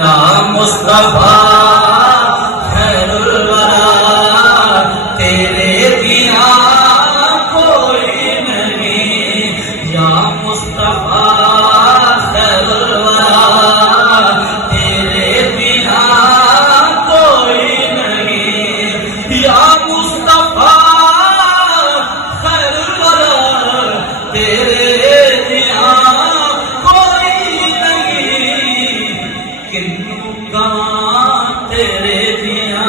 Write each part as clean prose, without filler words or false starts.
یا مصطفیٰ خیر الورا تیرے بنا کوئی نہیں، یا مصطفیٰ خیر الورا تیرے بنا کوئی نہیں، یا مصطفیٰ خیر الورا تیرے بنا کوئی نہیں، کنوں کا تیرے دیا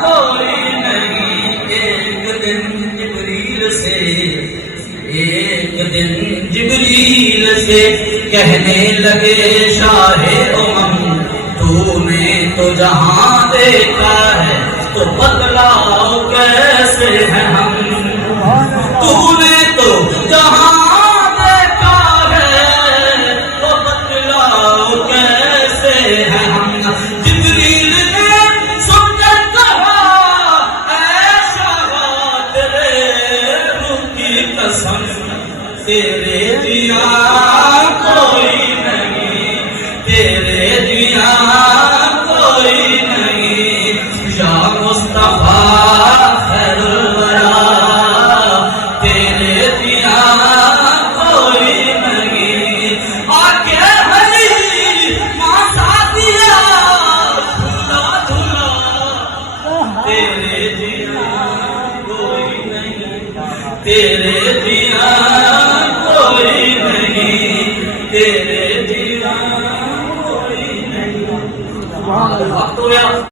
کوئی نہیں۔ ایک دن جبریل سے کہنے لگے شاہ امم، تو نے تو جہاں دیکھا ہے تو بتلاؤ کیسے ہیں ہم، تو نے تو جہاں تیرے دیا کوئی نہیں، تیرے دیا کوئی نہیں، یا مصطفیٰ خیر الورا تیرے دیا کوئی نہیں۔ آگے ہری ماسا دیا دھلا دھلا، تیرے دیا کوئی نہیں، تیرے دیا کوئی نہیں، تیرے دیا کوئی نہیں۔ وقت ہو گیا۔